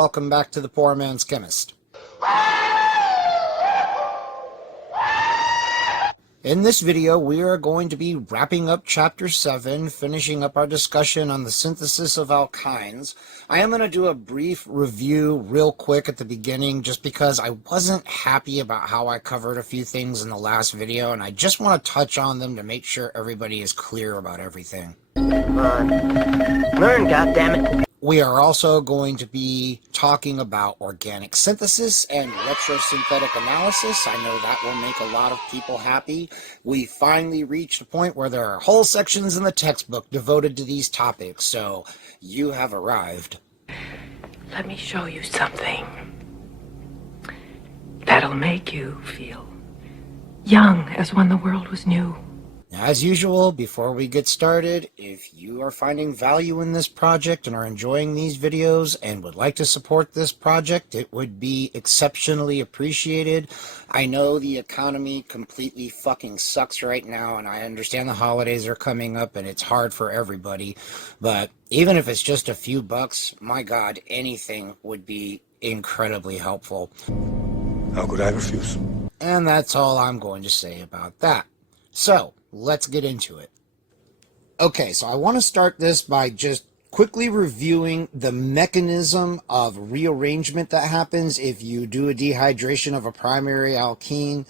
welcome back to the Poor Man's Chemist. In this video, we are going to be wrapping up Chapter 7, finishing up our discussion on the synthesis of alkynes. I am going to do a brief review real quick at the beginning, just because I wasn't happy about how I covered a few things in the last video, and I just want to touch on them to make sure everybody is clear about everything. Learn, goddammit. We are also going to be talking about organic synthesis and retrosynthetic analysis. I know that will make a lot of people happy. We finally reached a point where there are whole sections in the textbook devoted to these topics, so you have arrived. Let me show you something that'll make you feel young as when the world was new. As usual, before we get started, if you are finding value in this project and are enjoying these videos and would like to support this project, it would be exceptionally appreciated. I know the economy completely fucking sucks right now, and I understand the holidays are coming up and it's hard for everybody, but even if it's just a few bucks, my God, anything would be incredibly helpful. How could I refuse? And that's all I'm going to say about that. So, let's get into it. Okay, so I want to start this by just quickly reviewing the mechanism of rearrangement that happens if you do a dehydration of a primary alkene.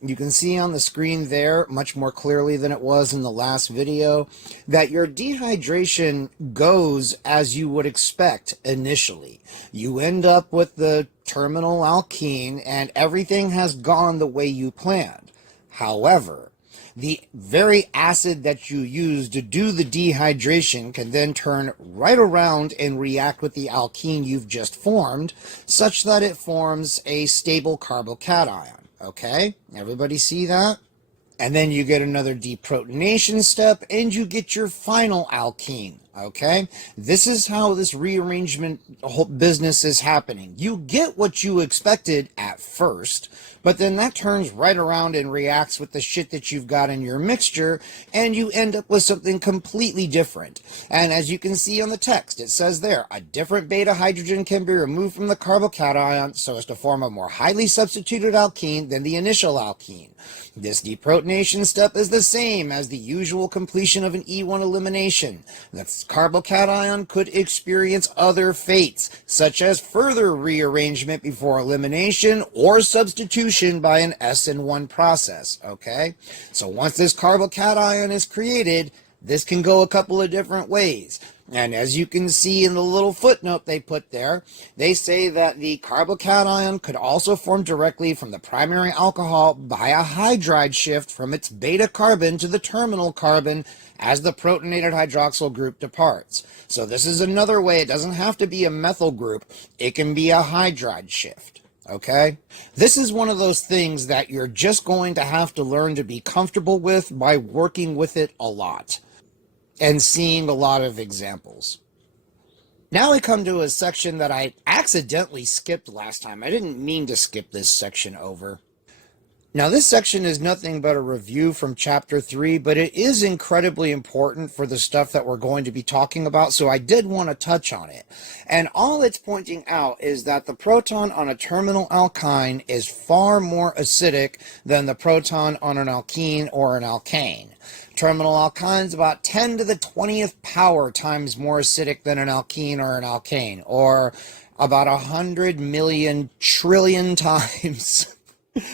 You can see on the screen there, much more clearly than it was in the last video, that your dehydration goes as you would expect initially. You end up with the terminal alkene and everything has gone the way you planned. However, the very acid that you use to do the dehydration can then turn right around and react with the alkene you've just formed, such that it forms a stable carbocation. Okay? Everybody see that? And then you get another deprotonation step, and you get your final alkene. Okay? This is how this rearrangement whole business is happening. You get what you expected at first, but then that turns right around and reacts with the shit that you've got in your mixture, and you end up with something completely different. And as you can see on the text, it says there, a different beta hydrogen can be removed from the carbocation so as to form a more highly substituted alkene than the initial alkene. This deprotonation step is the same as the usual completion of an E1 elimination. The carbocation could experience other fates, such as further rearrangement before elimination or substitution by an SN1 process, okay? So once this carbocation is created, this can go a couple of different ways. And as you can see in the little footnote they put there, they say that the carbocation could also form directly from the primary alcohol by a hydride shift from its beta carbon to the terminal carbon as the protonated hydroxyl group departs. So this is another way. It doesn't have to be a methyl group. It can be a hydride shift. Okay? This is one of those things that you're just going to have to learn to be comfortable with by working with it a lot and seeing a lot of examples. Now we come to a section that I accidentally skipped last time. I didn't mean to skip this section over. Now this section is nothing but a review from Chapter 3, but it is incredibly important for the stuff that we're going to be talking about, so I did want to touch on it. And all it's pointing out is that the proton on a terminal alkyne is far more acidic than the proton on an alkene or an alkane. Terminal alkynes about 10 to the 20th power times more acidic than an alkene or an alkane, or about 100 million trillion times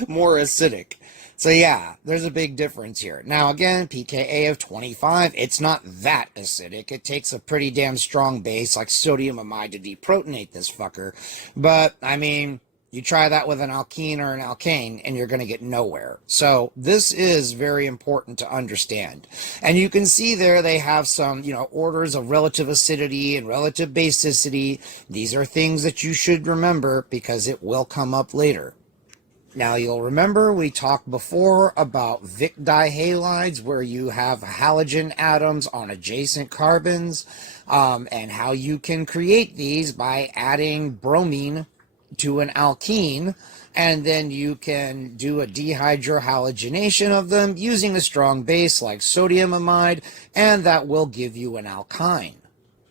more acidic. So yeah, there's a big difference here. Now again, pKa of 25, it's not that acidic. It takes a pretty damn strong base like sodium amide to deprotonate this fucker. But, I mean, you try that with an alkene or an alkane, and you're going to get nowhere. So this is very important to understand. And you can see there they have some, orders of relative acidity and relative basicity. These are things that you should remember because it will come up later. Now you'll remember we talked before about Vic dihalides, where you have halogen atoms on adjacent carbons, and how you can create these by adding bromine to an alkene, and then you can do a dehydrohalogenation of them using a strong base like sodium amide, and that will give you an alkyne.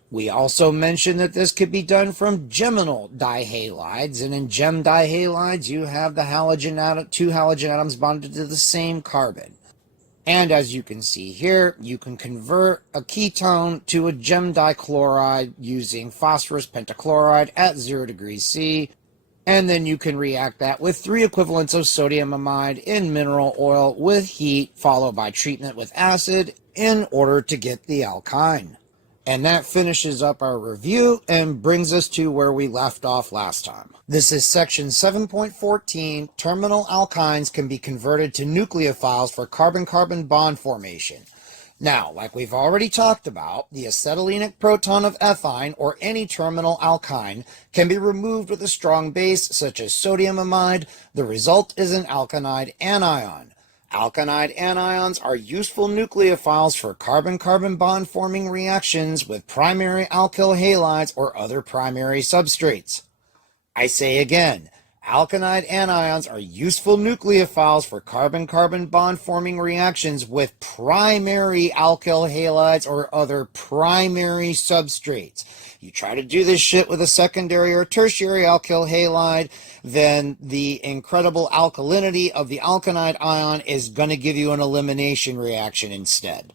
We also mentioned that this could be done from geminal dihalides, and in gem dihalides you have the two halogen atoms bonded to the same carbon. And as you can see here, you can convert a ketone to a gem dichloride using phosphorus pentachloride at 0 degrees C, and then you can react that with 3 equivalents of sodium amide in mineral oil with heat, followed by treatment with acid in order to get the alkyne. And that finishes up our review and brings us to where we left off last time. This is section 7.14, terminal alkynes can be converted to nucleophiles for carbon-carbon bond formation. Now, like we've already talked about, the acetylenic proton of ethyne or any terminal alkyne can be removed with a strong base such as sodium amide. The result is an alkynide anion. Alkynide anions are useful nucleophiles for carbon-carbon bond forming reactions with primary alkyl halides or other primary substrates. I say again, alkynide anions are useful nucleophiles for carbon-carbon bond forming reactions with primary alkyl halides or other primary substrates. You try to do this shit with a secondary or tertiary alkyl halide, then the incredible alkalinity of the alkynide ion is going to give you an elimination reaction instead.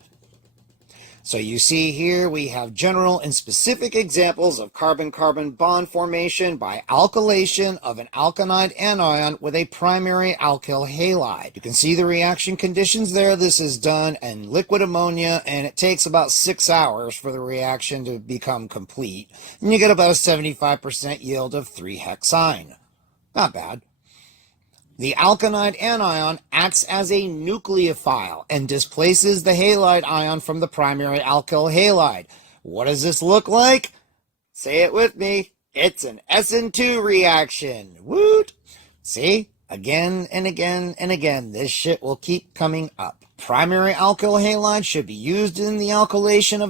So you see here we have general and specific examples of carbon-carbon bond formation by alkylation of an alkynide anion with a primary alkyl halide. You can see the reaction conditions there. This is done in liquid ammonia, and it takes about 6 hours for the reaction to become complete. And you get about a 75% yield of 3-hexyne. Not bad. The alkynide anion acts as a nucleophile and displaces the halide ion from the primary alkyl halide. What does this look like? Say it with me. It's an SN2 reaction. Woot! See? Again and again and again, this shit will keep coming up. Primary alkyl halide should be used in the alkylation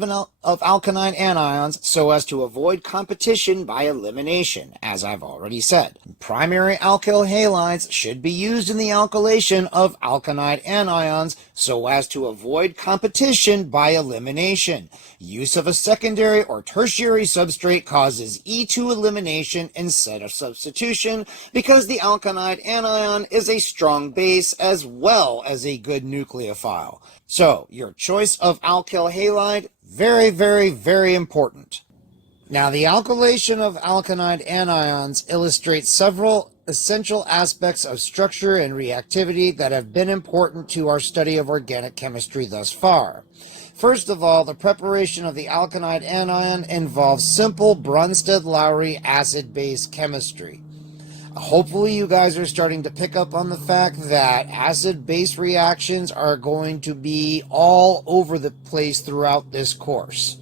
of alkynide anions so as to avoid competition by elimination, as I've already said. Primary alkyl halides should be used in the alkylation of alkynide anions so as to avoid competition by elimination. Use of a secondary or tertiary substrate causes E2 elimination instead of substitution because the alkynide anion is a strong base as well as a good nucleophile. So, your choice of alkyl halide, very, very, very important. Now, the alkylation of alkynide anions illustrates several essential aspects of structure and reactivity that have been important to our study of organic chemistry thus far. First of all, the preparation of the alkynide anion involves simple Bronsted-Lowry acid-base chemistry. Hopefully you guys are starting to pick up on the fact that acid-base reactions are going to be all over the place throughout this course.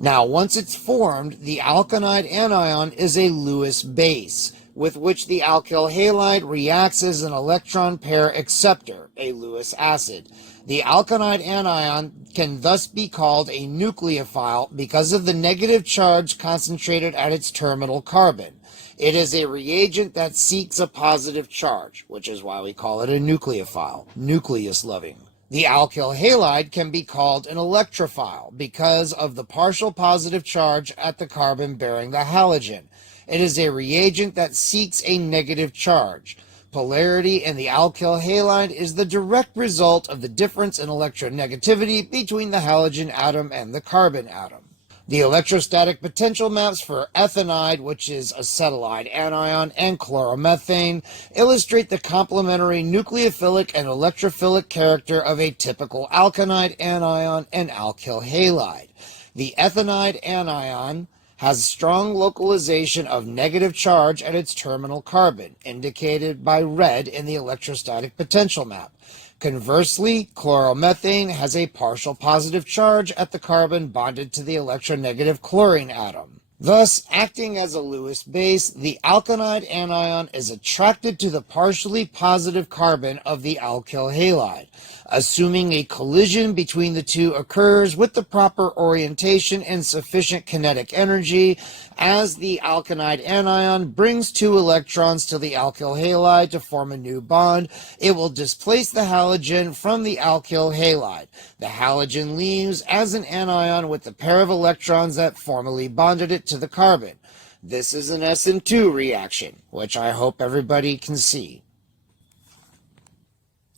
Now, once it's formed, the alkynide anion is a Lewis base, with which the alkyl halide reacts as an electron pair acceptor, a Lewis acid. The alkynide anion can thus be called a nucleophile because of the negative charge concentrated at its terminal carbon. It is a reagent that seeks a positive charge, which is why we call it a nucleophile, nucleus-loving. The alkyl halide can be called an electrophile because of the partial positive charge at the carbon bearing the halogen. It is a reagent that seeks a negative charge. Polarity in the alkyl halide is the direct result of the difference in electronegativity between the halogen atom and the carbon atom. The electrostatic potential maps for ethanide, which is acetylide anion, and chloromethane illustrate the complementary nucleophilic and electrophilic character of a typical alkynide anion and alkyl halide. The ethanide anion has strong localization of negative charge at its terminal carbon, indicated by red in the electrostatic potential map. Conversely, chloromethane has a partial positive charge at the carbon bonded to the electronegative chlorine atom. Thus, acting as a Lewis base, the alkynide anion is attracted to the partially positive carbon of the alkyl halide. Assuming a collision between the two occurs with the proper orientation and sufficient kinetic energy, as the alkynide anion brings two electrons to the alkyl halide to form a new bond, it will displace the halogen from the alkyl halide. The halogen leaves as an anion with the pair of electrons that formerly bonded it to the carbon. This is an SN2 reaction, which I hope everybody can see.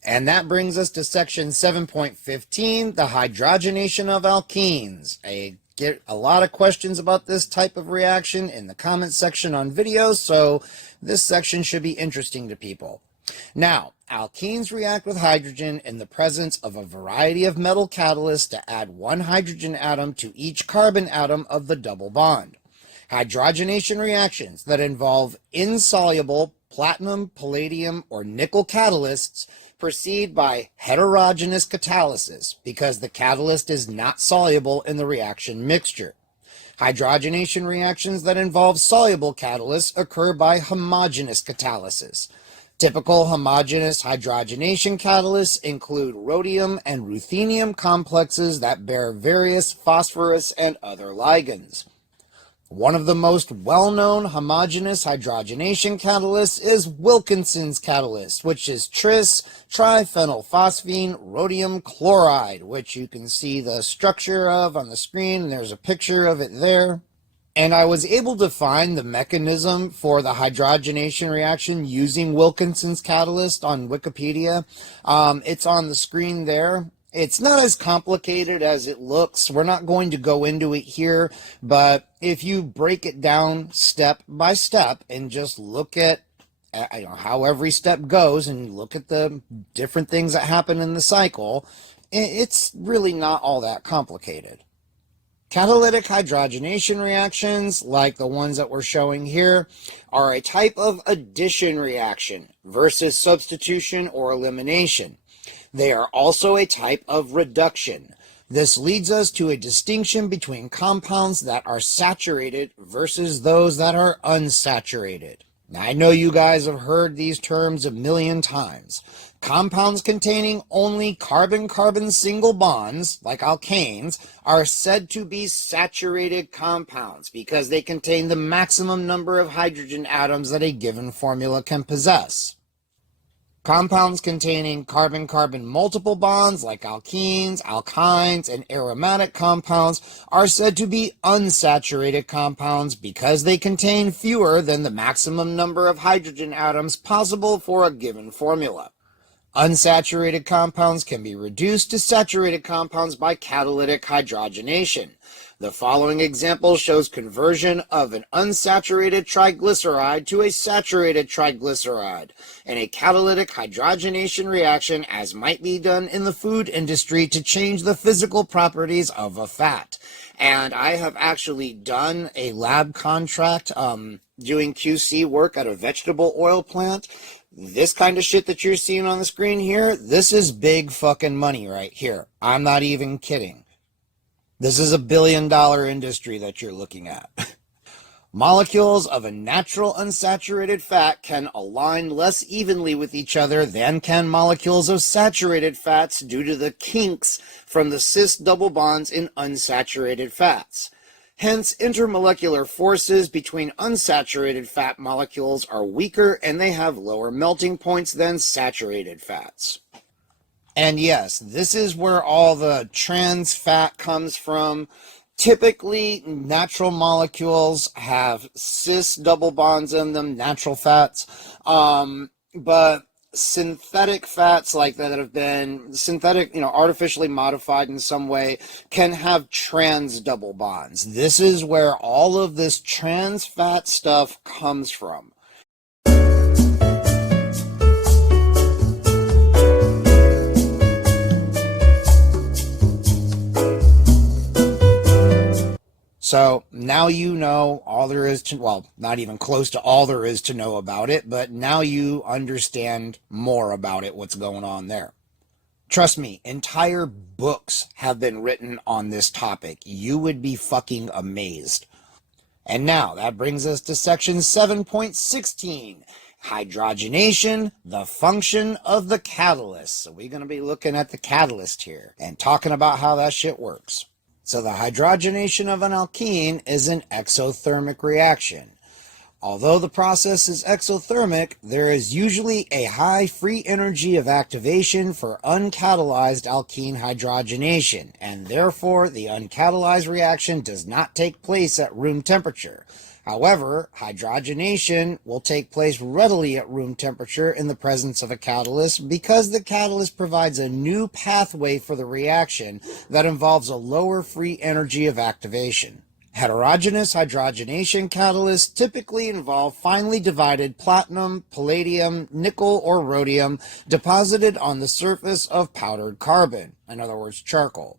And that brings us to section 7.15, the hydrogenation of alkenes. I get a lot of questions about this type of reaction in the comment section on videos, so this section should be interesting to people. Now, alkenes react with hydrogen in the presence of a variety of metal catalysts to add one hydrogen atom to each carbon atom of the double bond. Hydrogenation reactions that involve insoluble platinum, palladium, or nickel catalysts proceed by heterogeneous catalysis because the catalyst is not soluble in the reaction mixture. Hydrogenation reactions that involve soluble catalysts occur by homogeneous catalysis. Typical homogeneous hydrogenation catalysts include rhodium and ruthenium complexes that bear various phosphorus and other ligands. One of the most well-known homogeneous hydrogenation catalysts is Wilkinson's catalyst, which is tris-triphenylphosphine rhodium chloride, which you can see the structure of on the screen, and there's a picture of it there. And I was able to find the mechanism for the hydrogenation reaction using Wilkinson's catalyst on Wikipedia. It's on the screen there. It's not as complicated as it looks. We're not going to go into it here, but if you break it down step by step and just look at how every step goes and look at the different things that happen in the cycle, it's really not all that complicated. Catalytic hydrogenation reactions, like the ones that we're showing here, are a type of addition reaction versus substitution or elimination. They are also a type of reduction. This leads us to a distinction between compounds that are saturated versus those that are unsaturated. Now, I know you guys have heard these terms a million times. Compounds containing only carbon-carbon single bonds, like alkanes, are said to be saturated compounds because they contain the maximum number of hydrogen atoms that a given formula can possess. Compounds containing carbon-carbon multiple bonds, like alkenes, alkynes, and aromatic compounds, are said to be unsaturated compounds because they contain fewer than the maximum number of hydrogen atoms possible for a given formula. Unsaturated compounds can be reduced to saturated compounds by catalytic hydrogenation. The following example shows conversion of an unsaturated triglyceride to a saturated triglyceride in a catalytic hydrogenation reaction, as might be done in the food industry to change the physical properties of a fat. And I have actually done a lab contract doing QC work at a vegetable oil plant. This kind of shit that you're seeing on the screen here, this is big fucking money right here. I'm not even kidding. This is $1 billion industry that you're looking at. Molecules of a natural unsaturated fat can align less evenly with each other than can molecules of saturated fats due to the kinks from the cis double bonds in unsaturated fats. Hence, intermolecular forces between unsaturated fat molecules are weaker and they have lower melting points than saturated fats. And yes, this is where all the trans fat comes from. Typically, natural molecules have cis double bonds in them, natural fats, but synthetic fats like that have been synthetic, artificially modified in some way, can have trans double bonds. This is where all of this trans fat stuff comes from. So now you know all there is to, well, not even close to all there is to know about it, but now you understand more about it, what's going on there. Trust me, entire books have been written on this topic. You would be fucking amazed. And now that brings us to section 7.16, hydrogenation, the function of the catalyst. So we're going to be looking at the catalyst here and talking about how that shit works. So the hydrogenation of an alkene is an exothermic reaction. Although the process is exothermic, there is usually a high free energy of activation for uncatalyzed alkene hydrogenation, and therefore the uncatalyzed reaction does not take place at room temperature. However, hydrogenation will take place readily at room temperature in the presence of a catalyst because the catalyst provides a new pathway for the reaction that involves a lower free energy of activation. Heterogeneous hydrogenation catalysts typically involve finely divided platinum, palladium, nickel, or rhodium deposited on the surface of powdered carbon, in other words, charcoal.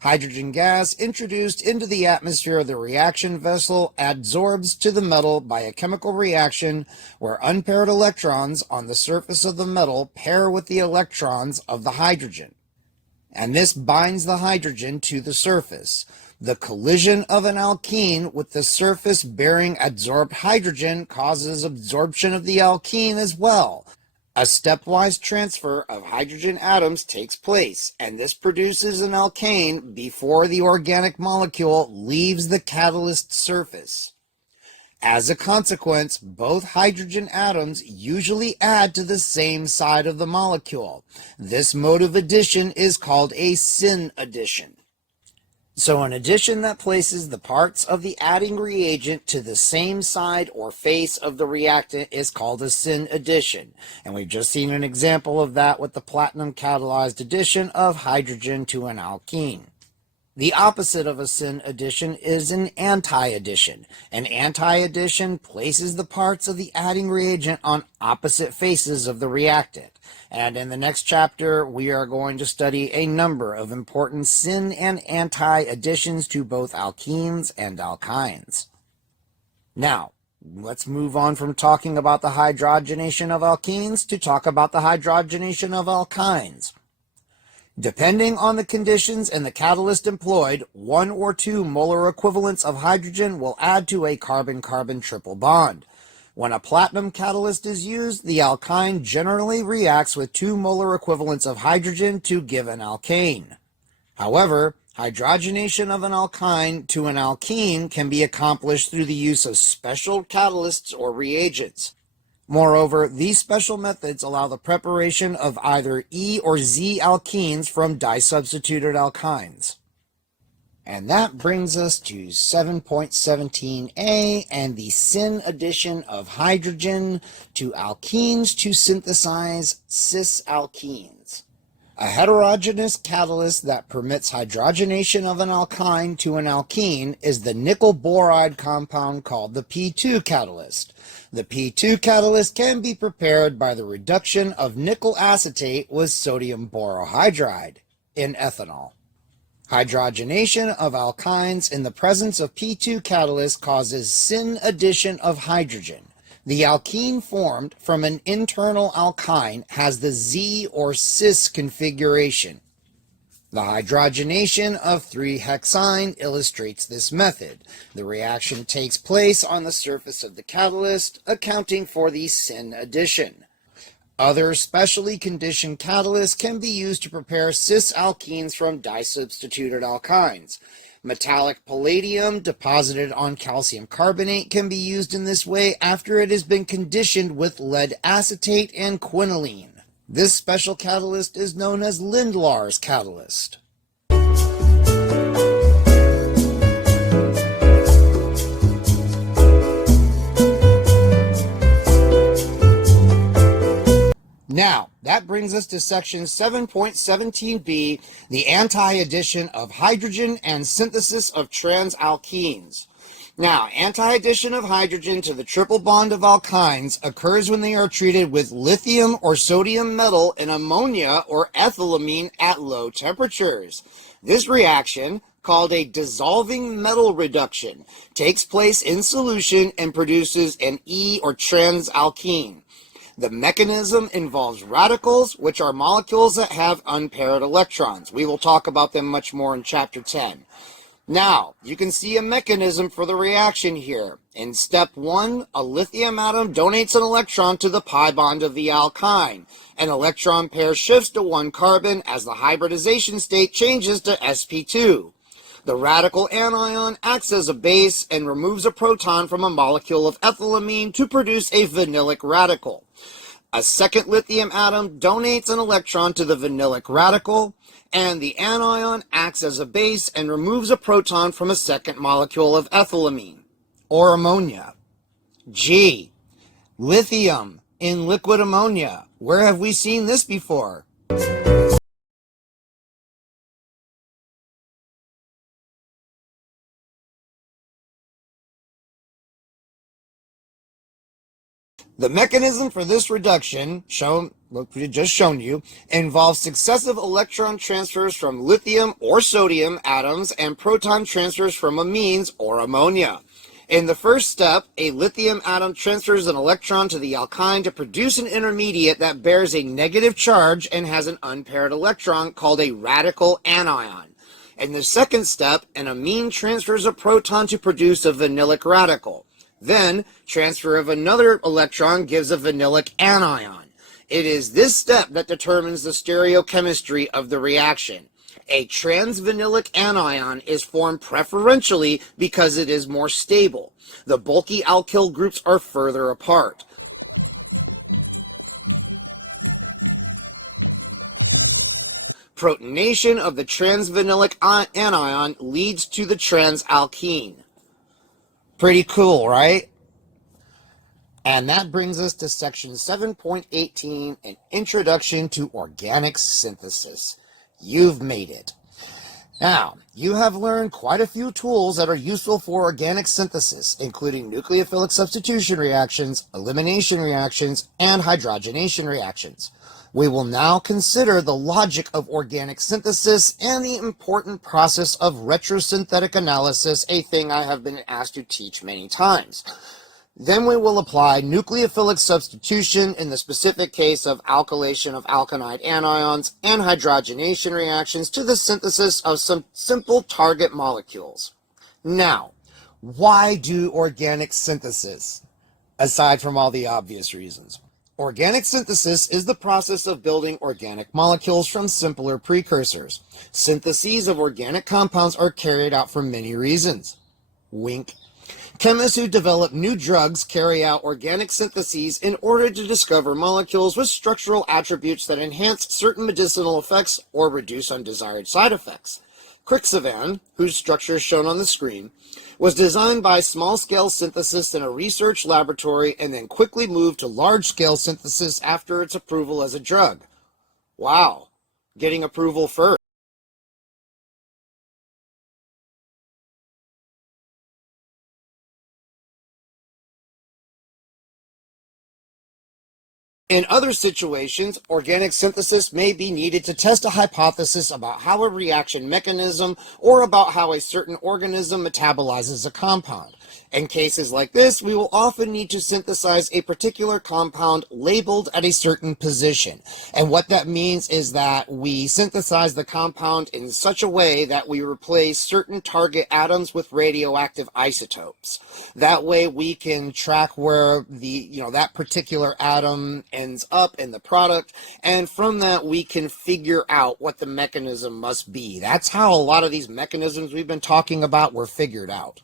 Hydrogen gas introduced into the atmosphere of the reaction vessel adsorbs to the metal by a chemical reaction where unpaired electrons on the surface of the metal pair with the electrons of the hydrogen, and this binds the hydrogen to the surface. The collision of an alkene with the surface-bearing adsorbed hydrogen causes absorption of the alkene as well. A stepwise transfer of hydrogen atoms takes place, and this produces an alkane before the organic molecule leaves the catalyst surface. As a consequence, both hydrogen atoms usually add to the same side of the molecule. This mode of addition is called a syn addition. So an addition that places the parts of the adding reagent to the same side or face of the reactant is called a syn addition. And we've just seen an example of that with the platinum catalyzed addition of hydrogen to an alkene. The opposite of a syn addition is an anti-addition. An anti-addition places the parts of the adding reagent on opposite faces of the reactant. And in the next chapter, we are going to study a number of important syn and anti-additions to both alkenes and alkynes. Now, let's move on from talking about the hydrogenation of alkenes to talk about the hydrogenation of alkynes. Depending on the conditions and the catalyst employed, 1 or 2 molar equivalents of hydrogen will add to a carbon-carbon triple bond. When a platinum catalyst is used, the alkyne generally reacts with 2 molar equivalents of hydrogen to give an alkane. However, hydrogenation of an alkyne to an alkene can be accomplished through the use of special catalysts or reagents. Moreover, these special methods allow the preparation of either E or Z alkenes from disubstituted alkynes. And that brings us to 7.17a and the syn addition of hydrogen to alkenes to synthesize cis alkenes. A heterogeneous catalyst that permits hydrogenation of an alkyne to an alkene is the nickel boride compound called the P2 catalyst. The P2 catalyst can be prepared by the reduction of nickel acetate with sodium borohydride in ethanol. Hydrogenation of alkynes in the presence of P2 catalyst causes syn addition of hydrogen. The alkene formed from an internal alkyne has the Z or cis configuration. The hydrogenation of 3-hexyne illustrates this method. The reaction takes place on the surface of the catalyst, accounting for the syn addition. Other specially conditioned catalysts can be used to prepare cis alkenes from disubstituted alkynes. Metallic palladium deposited on calcium carbonate can be used in this way after it has been conditioned with lead acetate and quinoline. This special catalyst is known as Lindlar's catalyst. Now, that brings us to section 7.17b, the anti-addition of hydrogen and synthesis of transalkenes. Now, anti-addition of hydrogen to the triple bond of alkynes occurs when they are treated with lithium or sodium metal and ammonia or ethylamine at low temperatures. This reaction, called a dissolving metal reduction, takes place in solution and produces an E or transalkene. The mechanism involves radicals, which are molecules that have unpaired electrons. We will talk about them much more in Chapter 10. Now, you can see a mechanism for the reaction here. In step 1, a lithium atom donates an electron to the pi bond of the alkyne. An electron pair shifts to 1 carbon as the hybridization state changes to sp2. The radical anion acts as a base and removes a proton from a molecule of ethylamine to produce a vinylic radical. A second lithium atom donates an electron to the vinylic radical, and the anion acts as a base and removes a proton from a second molecule of ethylamine, or ammonia. Gee, lithium in liquid ammonia. Where have we seen this before? The mechanism for this reduction, just shown you, involves successive electron transfers from lithium or sodium atoms and proton transfers from amines or ammonia. In the first step, a lithium atom transfers an electron to the alkyne to produce an intermediate that bears a negative charge and has an unpaired electron called a radical anion. In the second step, an amine transfers a proton to produce a vinylic radical. Then, transfer of another electron gives a vinylic anion. It is this step that determines the stereochemistry of the reaction. A transvinylic anion is formed preferentially because it is more stable. The bulky alkyl groups are further apart. Protonation of the transvinylic anion leads to the transalkene. Pretty cool, right? And that brings us to section 7.18, an introduction to organic synthesis. You've made it. Now, you have learned quite a few tools that are useful for organic synthesis, including nucleophilic substitution reactions, elimination reactions, and hydrogenation reactions. We will now consider the logic of organic synthesis and the important process of retrosynthetic analysis, a thing I have been asked to teach many times. Then we will apply nucleophilic substitution in the specific case of alkylation of alkynide anions and hydrogenation reactions to the synthesis of some simple target molecules. Now, why do organic synthesis? Aside from all the obvious reasons. Organic synthesis is the process of building organic molecules from simpler precursors. Syntheses of organic compounds are carried out for many reasons. Wink. Chemists who develop new drugs carry out organic syntheses in order to discover molecules with structural attributes that enhance certain medicinal effects or reduce undesired side effects. Crixivan, whose structure is shown on the screen, was designed by small-scale synthesis in a research laboratory and then quickly moved to large-scale synthesis after its approval as a drug. Wow, getting approval first. In other situations, organic synthesis may be needed to test a hypothesis about how a reaction mechanism or about how a certain organism metabolizes a compound. In cases like this, we will often need to synthesize a particular compound labeled at a certain position. And what that means is that we synthesize the compound in such a way that we replace certain target atoms with radioactive isotopes. That way we can track where that particular atom ends up in the product, and from that we can figure out what the mechanism must be. That's how a lot of these mechanisms we've been talking about were figured out.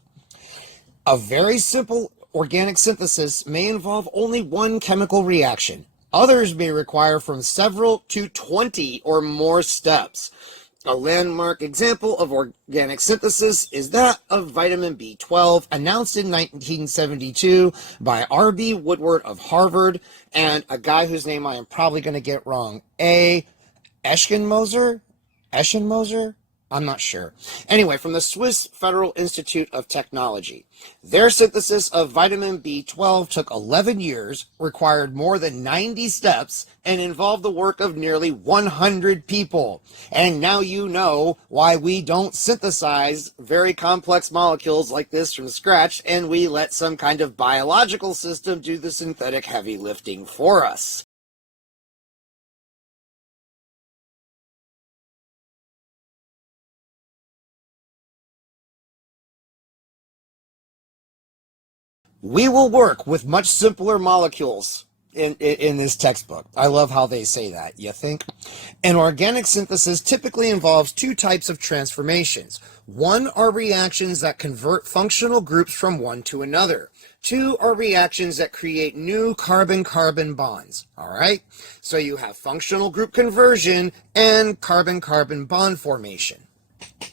A very simple organic synthesis may involve only one chemical reaction. Others may require from several to 20 or more steps. A landmark example of organic synthesis is that of vitamin B12, announced in 1972 by R.B. Woodward of Harvard and a guy whose name I am probably going to get wrong, A. Eschenmoser? I'm not sure. Anyway, from the Swiss Federal Institute of Technology. Their synthesis of vitamin B12 took 11 years, required more than 90 steps, and involved the work of nearly 100 people. And now you know why we don't synthesize very complex molecules like this from scratch, and we let some kind of biological system do the synthetic heavy lifting for us. We will work with much simpler molecules in this textbook. I love how they say that, you think? An organic synthesis typically involves two types of transformations. One are reactions that convert functional groups from one to another. Two are reactions that create new carbon-carbon bonds. All right? So you have functional group conversion and carbon-carbon bond formation.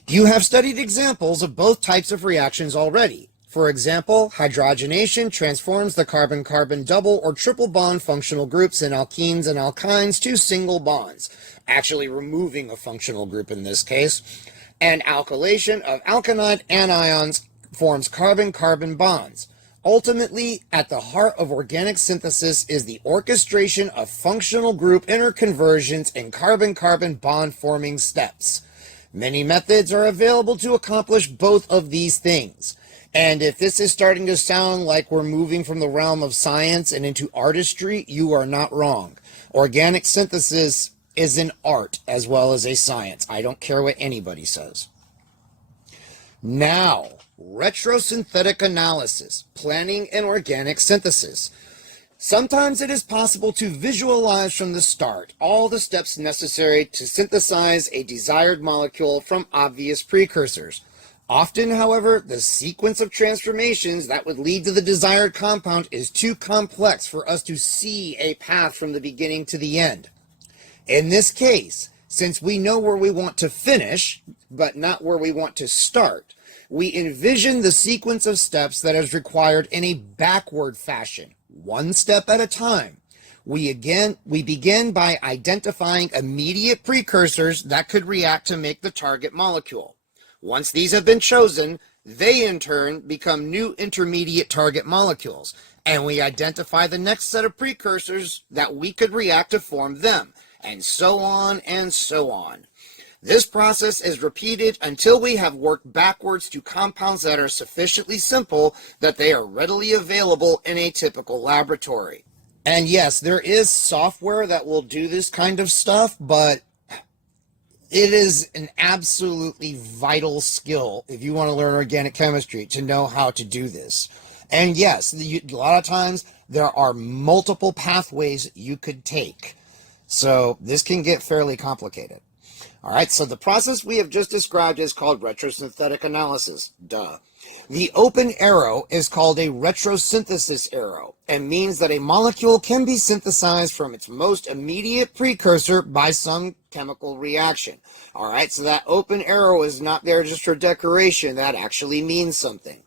You have studied examples of both types of reactions already. For example, hydrogenation transforms the carbon-carbon double or triple bond functional groups in alkenes and alkynes to single bonds, actually removing a functional group in this case. And alkylation of alkyne anions forms carbon-carbon bonds. Ultimately, at the heart of organic synthesis is the orchestration of functional group interconversions and carbon-carbon bond forming steps. Many methods are available to accomplish both of these things. And if this is starting to sound like we're moving from the realm of science and into artistry, you are not wrong. Organic synthesis is an art as well as a science. I don't care what anybody says. Now, retrosynthetic analysis, planning and organic synthesis. Sometimes it is possible to visualize from the start all the steps necessary to synthesize a desired molecule from obvious precursors. Often, however, the sequence of transformations that would lead to the desired compound is too complex for us to see a path from the beginning to the end. In this case, since we know where we want to finish, but not where we want to start, we envision the sequence of steps that is required in a backward fashion, one step at a time. We begin by identifying immediate precursors that could react to make the target molecule. Once these have been chosen, they in turn become new intermediate target molecules, and we identify the next set of precursors that we could react to form them, and so on and so on. This process is repeated until we have worked backwards to compounds that are sufficiently simple that they are readily available in a typical laboratory. And yes, there is software that will do this kind of stuff, but it is an absolutely vital skill if you want to learn organic chemistry to know how to do this. And yes, a lot of times there are multiple pathways you could take. So this can get fairly complicated. All right, so the process we have just described is called retrosynthetic analysis. Duh. The open arrow is called a retrosynthesis arrow and means that a molecule can be synthesized from its most immediate precursor by some chemical reaction. All right, so that open arrow is not there just for decoration. That actually means something.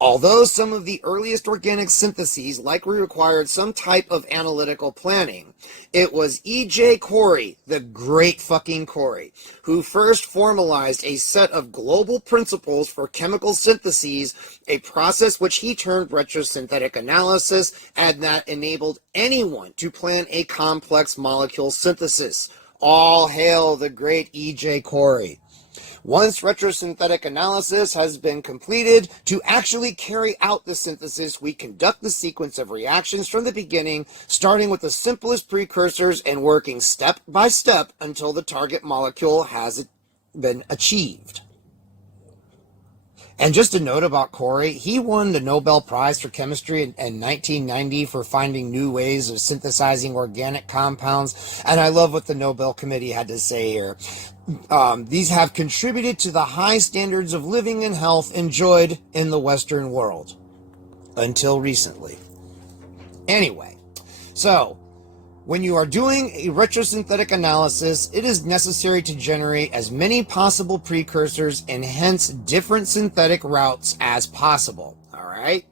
Although some of the earliest organic syntheses likely required some type of analytical planning, it was E.J. Corey, the great fucking Corey, who first formalized a set of global principles for chemical syntheses, a process which he termed retrosynthetic analysis, and that enabled anyone to plan a complex molecule synthesis. All hail the great E.J. Corey. Once retrosynthetic analysis has been completed, to actually carry out the synthesis, we conduct the sequence of reactions from the beginning, starting with the simplest precursors and working step by step until the target molecule has been achieved. And just a note about Corey, he won the Nobel Prize for Chemistry in 1990 for finding new ways of synthesizing organic compounds. And I love what the Nobel Committee had to say here. These have contributed to the high standards of living and health enjoyed in the Western world. Until recently. Anyway, so when you are doing a retrosynthetic analysis, it is necessary to generate as many possible precursors and hence different synthetic routes as possible. All right?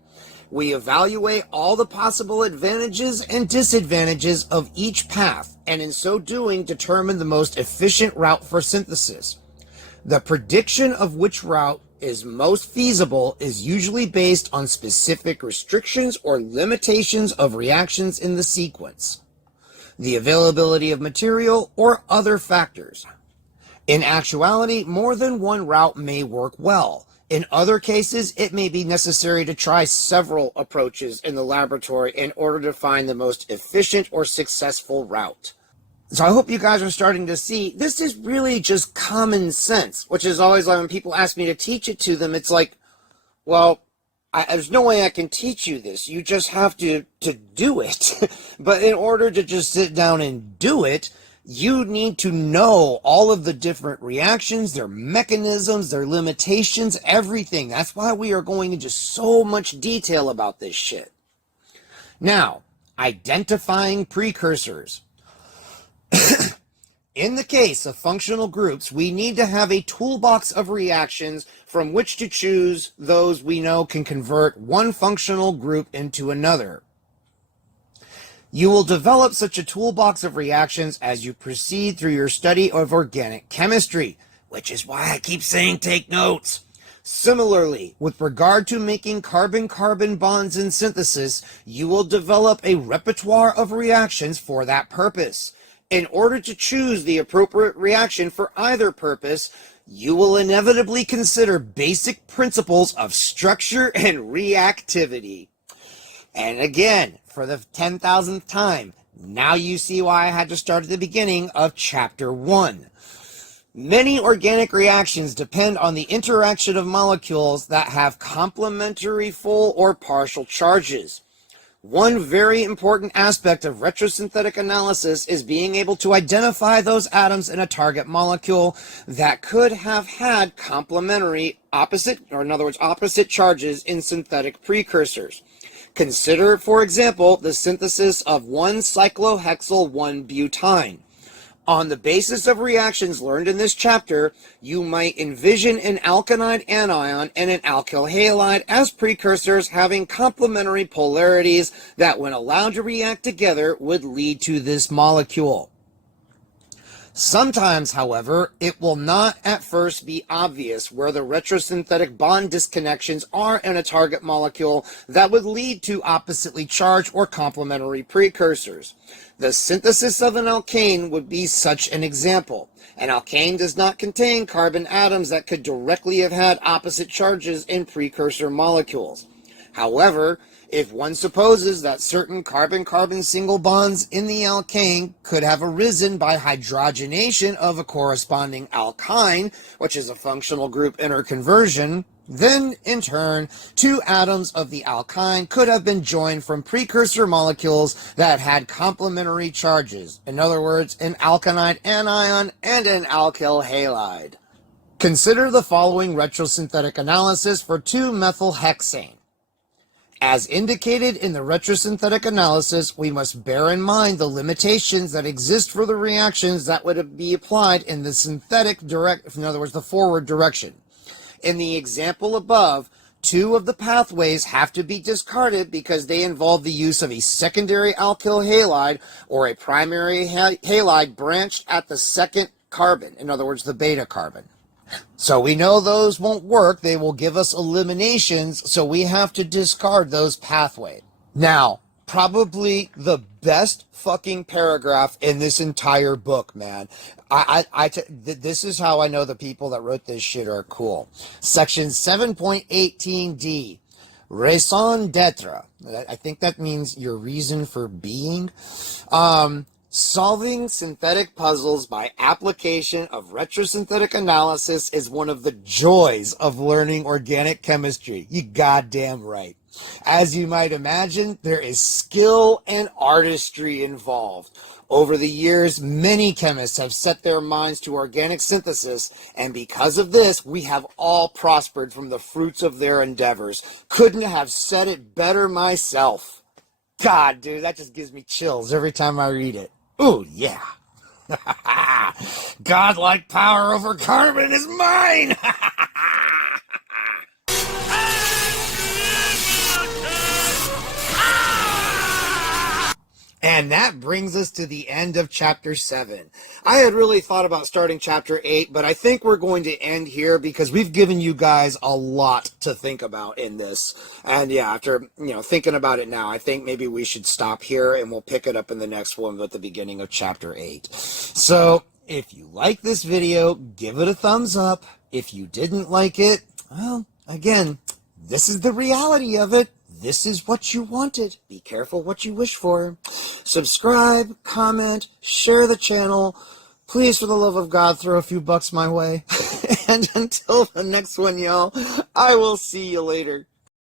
We evaluate all the possible advantages and disadvantages of each path, and in so doing, determine the most efficient route for synthesis. The prediction of which route is most feasible is usually based on specific restrictions or limitations of reactions in the sequence, the availability of material, or other factors. In actuality, more than one route may work well. In other cases, it may be necessary to try several approaches in the laboratory in order to find the most efficient or successful route. So I hope you guys are starting to see, this is really just common sense, which is always like when people ask me to teach it to them, it's like, well, there's no way I can teach you this. You just have to do it. But in order to just sit down and do it, you need to know all of the different reactions, their mechanisms, their limitations, everything. That's why we are going into so much detail about this shit. Now, identifying precursors. In the case of functional groups, we need to have a toolbox of reactions from which to choose those we know can convert one functional group into another. You will develop such a toolbox of reactions as you proceed through your study of organic chemistry, which is why I keep saying take notes. Similarly, with regard to making carbon-carbon bonds in synthesis, you will develop a repertoire of reactions for that purpose. In order to choose the appropriate reaction for either purpose, you will inevitably consider basic principles of structure and reactivity. And again, for the 10,000th time, now you see why I had to start at the beginning of Chapter 1. Many organic reactions depend on the interaction of molecules that have complementary full or partial charges. One very important aspect of retrosynthetic analysis is being able to identify those atoms in a target molecule that could have had complementary opposite charges in synthetic precursors. Consider, for example, the synthesis of 1-cyclohexyl-1-butyne. On the basis of reactions learned in this chapter, you might envision an alkynide anion and an alkyl halide as precursors having complementary polarities that, when allowed to react together, would lead to this molecule. Sometimes, however, it will not at first be obvious where the retrosynthetic bond disconnections are in a target molecule that would lead to oppositely charged or complementary precursors. The synthesis of an alkane would be such an example. An alkane does not contain carbon atoms that could directly have had opposite charges in precursor molecules. However, if one supposes that certain carbon-carbon single bonds in the alkane could have arisen by hydrogenation of a corresponding alkyne, which is a functional group interconversion, then, in turn, two atoms of the alkyne could have been joined from precursor molecules that had complementary charges. In other words, an alkynide anion and an alkyl halide. Consider the following retrosynthetic analysis for 2-methylhexane. As indicated in the retrosynthetic analysis, we must bear in mind the limitations that exist for the reactions that would be applied in the synthetic in other words, the forward direction. In the example above, two of the pathways have to be discarded because they involve the use of a secondary alkyl halide or a primary halide branched at the second carbon, in other words, the beta carbon. So we know those won't work. They will give us eliminations, so we have to discard those pathways. Now, probably the best fucking paragraph in this entire book, man. This is how I know the people that wrote this shit are cool. Section 7.18d. Raison d'etre. I think that means your reason for being. Solving synthetic puzzles by application of retrosynthetic analysis is one of the joys of learning organic chemistry. You goddamn right. As you might imagine, there is skill and artistry involved. Over the years, many chemists have set their minds to organic synthesis, and because of this, we have all prospered from the fruits of their endeavors. Couldn't have said it better myself. God, dude, that just gives me chills every time I read it. Ooh, yeah. Godlike power over carbon is mine! And that brings us to the end of Chapter 7. I had really thought about starting Chapter 8, but I think we're going to end here because we've given you guys a lot to think about in this. And yeah, after thinking about it now, I think maybe we should stop here and we'll pick it up in the next one at the beginning of Chapter 8. So, if you like this video, give it a thumbs up. If you didn't like it, well, again, this is the reality of it. This is what you wanted. Be careful what you wish for. Subscribe, comment, share the channel. Please, for the love of God, throw a few bucks my way. And until the next one, y'all, I will see you later.